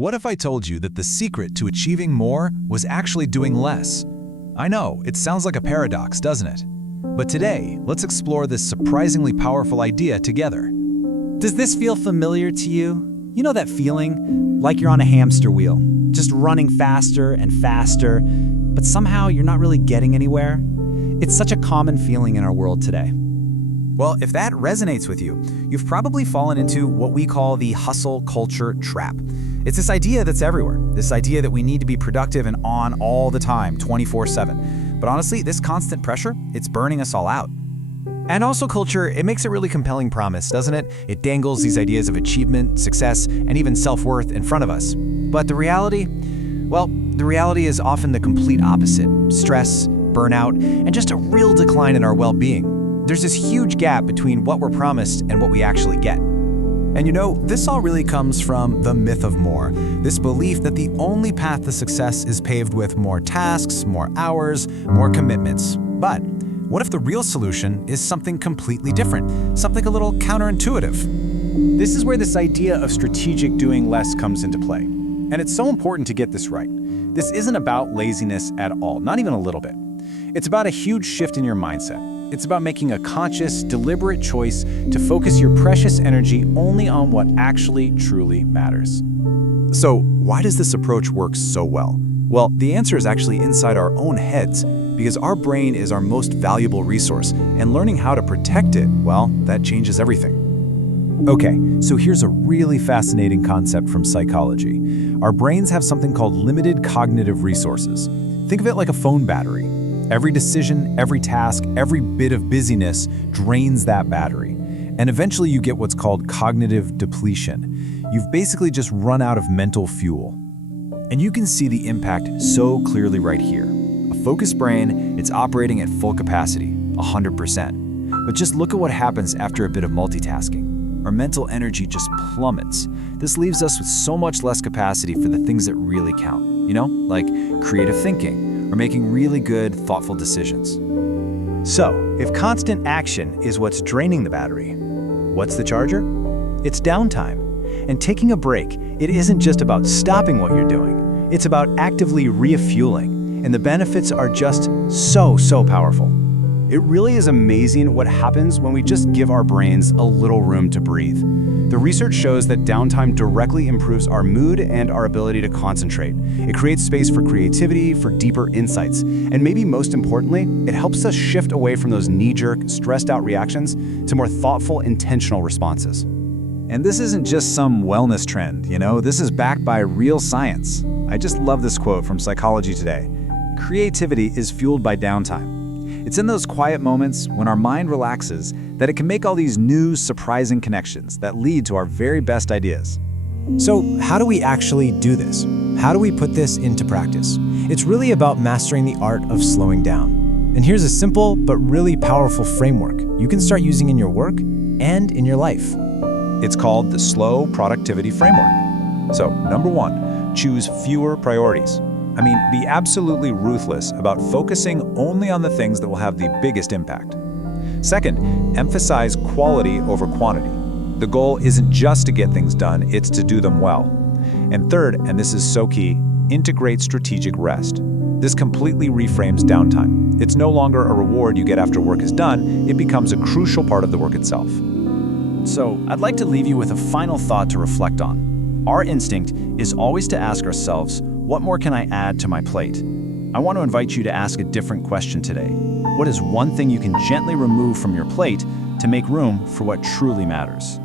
What if I told you that the secret to achieving more was actually doing less? I know, it sounds like a paradox, doesn't it? But today, let's explore this surprisingly powerful idea together. Does this feel familiar to you? You know that feeling? Like you're on a hamster wheel, just running faster and faster, but somehow you're not really getting anywhere? It's such a common feeling in our world today. Well, if that resonates with you, you've probably fallen into what we call the hustle culture trap. It's this idea that's everywhere, this idea that we need to be productive and on all the time, 24/7. But honestly, this constant pressure, it's burning us all out. And also culture, it makes a really compelling promise, doesn't it? It dangles these ideas of achievement, success, and even self-worth in front of us. But the reality? Well, the reality is often the complete opposite. Stress, burnout, and just a real decline in our well-being. There's this huge gap between what we're promised and what we actually get. And you know, this all really comes from the myth of more, this belief that the only path to success is paved with more tasks, more hours, more commitments. But what if the real solution is something completely different, something a little counterintuitive? This is where this idea of strategic doing less comes into play. And it's so important to get this right. This isn't about laziness at all, not even a little bit. It's about a huge shift in your mindset. It's about making a conscious, deliberate choice to focus your precious energy only on what actually, truly matters. So, why does this approach work so well? Well, the answer is actually inside our own heads, because our brain is our most valuable resource, and learning how to protect it, well, that changes everything. Okay, so here's a really fascinating concept from psychology. Our brains have something called limited cognitive resources. Think of it like a phone battery. Every decision, every task, every bit of busyness drains that battery. And eventually you get what's called cognitive depletion. You've basically just run out of mental fuel. And you can see the impact so clearly right here. A focused brain, it's operating at full capacity, 100%. But just look at what happens after a bit of multitasking. Our mental energy just plummets. This leaves us with so much less capacity for the things that really count, like creative thinking, or making really good, thoughtful decisions. So, if constant action is what's draining the battery, what's the charger? It's downtime. And taking a break, it isn't just about stopping what you're doing. It's about actively refueling, and the benefits are just so powerful. It really is amazing what happens when we just give our brains a little room to breathe. The research shows that downtime directly improves our mood and our ability to concentrate. It creates space for creativity, for deeper insights, and maybe most importantly, it helps us shift away from those knee-jerk, stressed-out reactions to more thoughtful, intentional responses. And this isn't just some wellness trend, this is backed by real science. I just love this quote from Psychology Today. Creativity is fueled by downtime. It's in those quiet moments when our mind relaxes that it can make all these new, surprising connections that lead to our very best ideas. So, how do we actually do this? How do we put this into practice? It's really about mastering the art of slowing down. And here's a simple but really powerful framework you can start using in your work and in your life. It's called the Slow Productivity Framework. So, number 1, choose fewer priorities. Be absolutely ruthless about focusing only on the things that will have the biggest impact. Second, emphasize quality over quantity. The goal isn't just to get things done, it's to do them well. And third, and this is so key, integrate strategic rest. This completely reframes downtime. It's no longer a reward you get after work is done, it becomes a crucial part of the work itself. So, I'd like to leave you with a final thought to reflect on. Our instinct is always to ask ourselves, what more can I add to my plate? I want to invite you to ask a different question today. What is one thing you can gently remove from your plate to make room for what truly matters?